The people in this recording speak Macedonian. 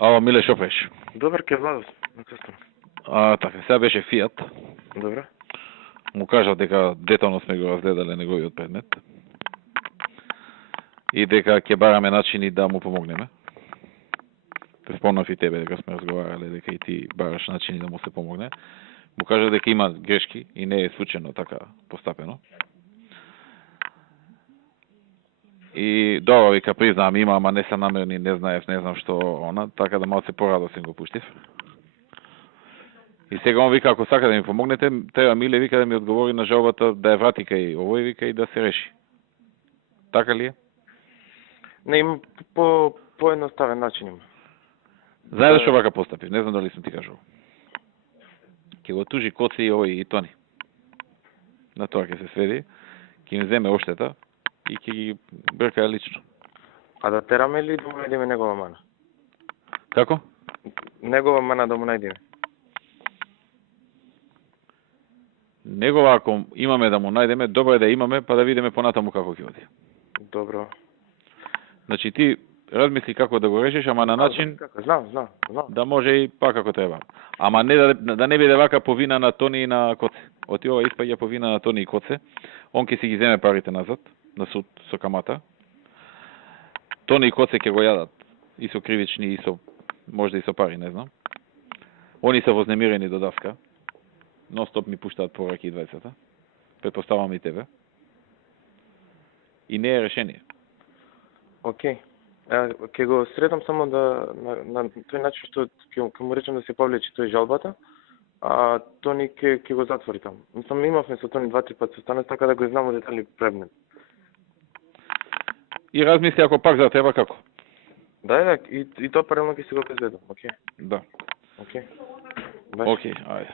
Ало, Миле, шо правиш? Добар, ке Владос, на сестра. Така, сега беше Фиат. Добре. Му кажав дека детално сме го разгледале неговиот предмет. И дека ќе бараме начини да му помогнеме. Те спомнав и тебе дека сме разговарале, дека и ти бараш начини да му се помогне. Му кажав дека има грешки и не е случайно така постапено. И добро, вика, признавам, има, ама не се намерни, не знам што она, така да малце порадосен го пуштив. И сега он вика, ако сака да ми помогнете, треба Миле, вика, да ми одговори на жалбата, да ја врати кај овој, вика, и да се реши. Така ли е? Не, има поедноставен начин има. Знаеш што вака постапи? Не знам дали сум ти кажал. Ќе го тужи Коци и овој и Тони. На тоа ќе се сведи, ќе им земе оштета и ќе ги бркае лично. А да тераме или да му најдеме негова мана? Како? Негова мана да му најдеме. Негова, ако имаме да му најдеме, добро е да имаме, па да видиме понатаму како ќе оди. Добро. Значи ти размисли како да го решиш, ама на начин Знам. да може и пак како треба. Ама не да не биде вака по вина на Тони и на Коце. Оти ова испаѓа по вина на Тони и Коце. Он ќе си ги земе парите назад на суд со камата. Тони и Коце ќе го јадат и со кривични и со можда и со пари, не знам. Они се вознемирени до давка. Non-стоп ми пуштаат пораки и двајцата. Предпоставам и тебе. И не е решение. Окей. Ќе го средам само на тој начин што ќе му речем да се повлече тој жалбата, а Тони ќе го затвори таму. Мислам, имавме со Тони 2-3 пат состане, така да го знамо детали предмет. И размисли ако пак за треба како. Да, и тоа паралелно ќе се го обезбедам, окей? Да. Окей. Окей, ајде.